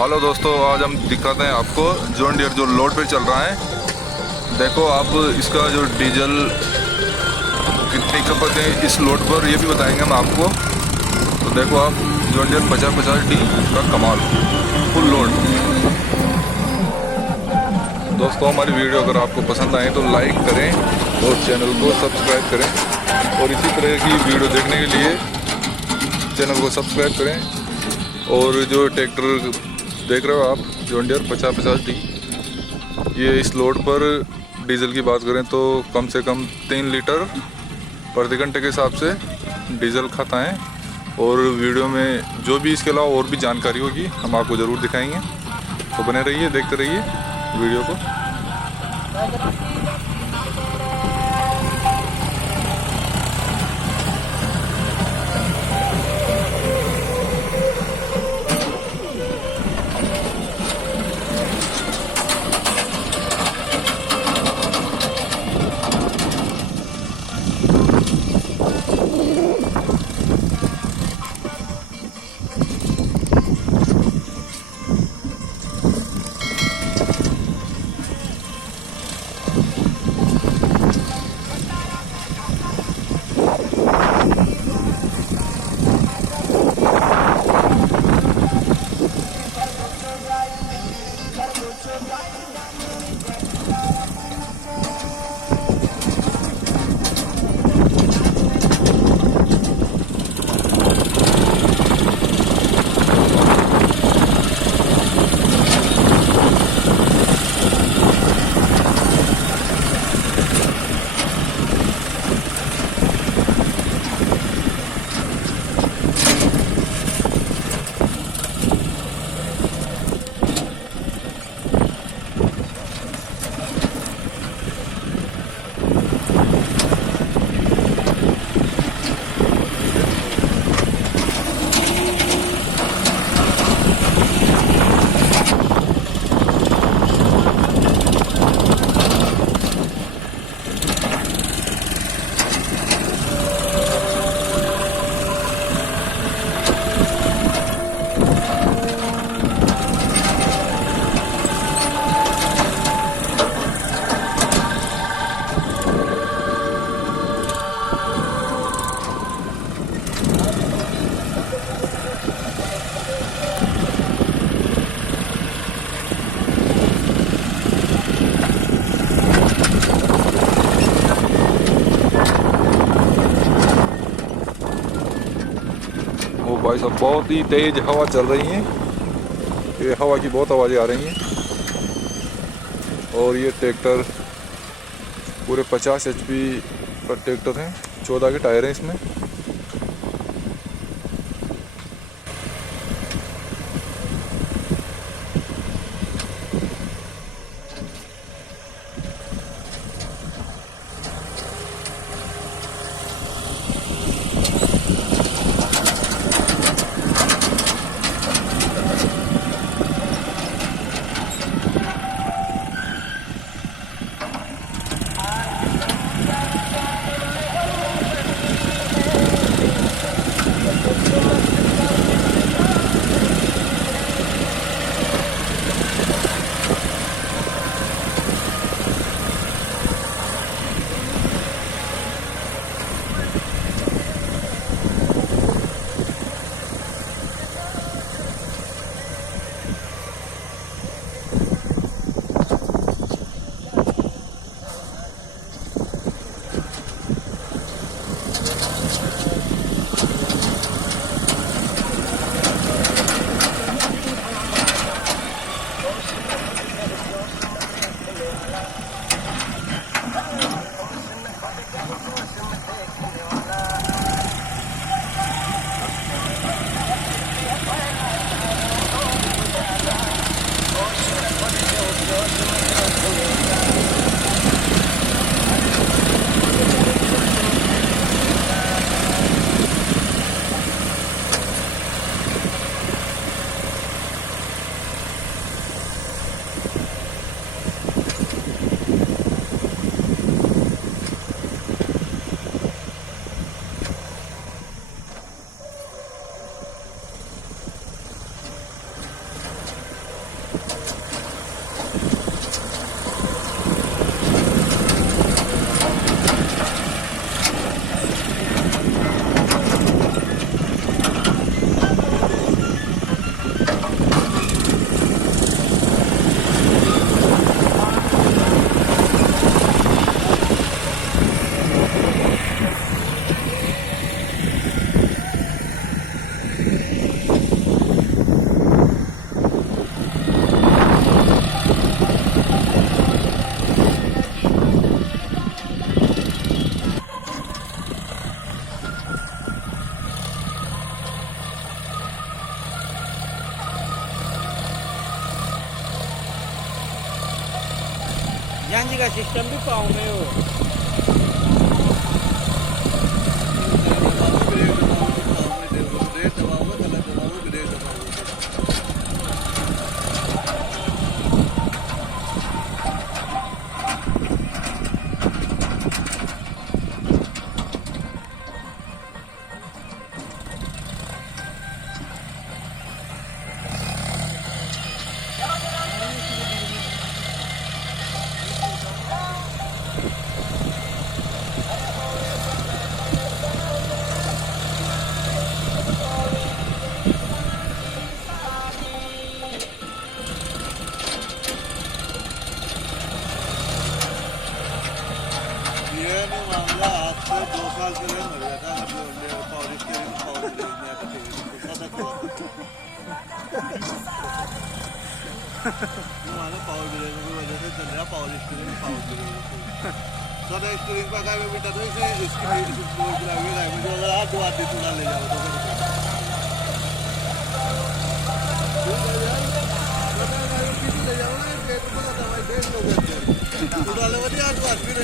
Hello दोस्तों, आज हम दिखाते हैं आपको जॉन डियर जो लोड पे चल रहा है। देखो आप, इसका जो डीजल कितनी खपत है इस लोड पर ये भी बताएंगे हम आपको। तो देखो आप, जॉन डियर 50-50D का कमाल फुल लोड। दोस्तों हमारी वीडियो अगर आपको पसंद आए तो लाइक करें और चैनल को सब्सक्राइब करें, और इसी तरह की वीडियो देखने के लिए चैनल को सब्सक्राइब करें। और जो ट्रैक्टर देख रहे हो आप, जॉन डियर 50-50D, ये इस लोड पर डीजल की बात करें तो कम से कम 3 लीटर प्रति घंटे के हिसाब से डीजल खाता है। और वीडियो में जो भी इसके अलावा और भी जानकारी होगी हम आपको ज़रूर दिखाएंगे, तो बने रहिए, देखते रहिए वीडियो को। भाई साहब, बहुत ही तेज हवा चल रही है, ये हवा की बहुत आवाज़ें आ रही हैं। और ये ट्रैक्टर पूरे 50 HP का ट्रैक्टर है, 14 के टायर हैं इसमें। यांजी का सिस्टम भी पाँव में हो मामला आज से 2 साल पहले मर गया था पावर स्टीयरिंग पावर ब्रेक की वजह से चल रहा पावर स्टीयरिंग सदा स्टीयरिंग पर काय बेटा तो इसे इसकी बोल के लगे गाय मुझे अगर आज 2 आदमी तू ना ले जाओ तो ले जाओ ना पेट में दवाई दे लोगे तू डाले वाली आज बात फिर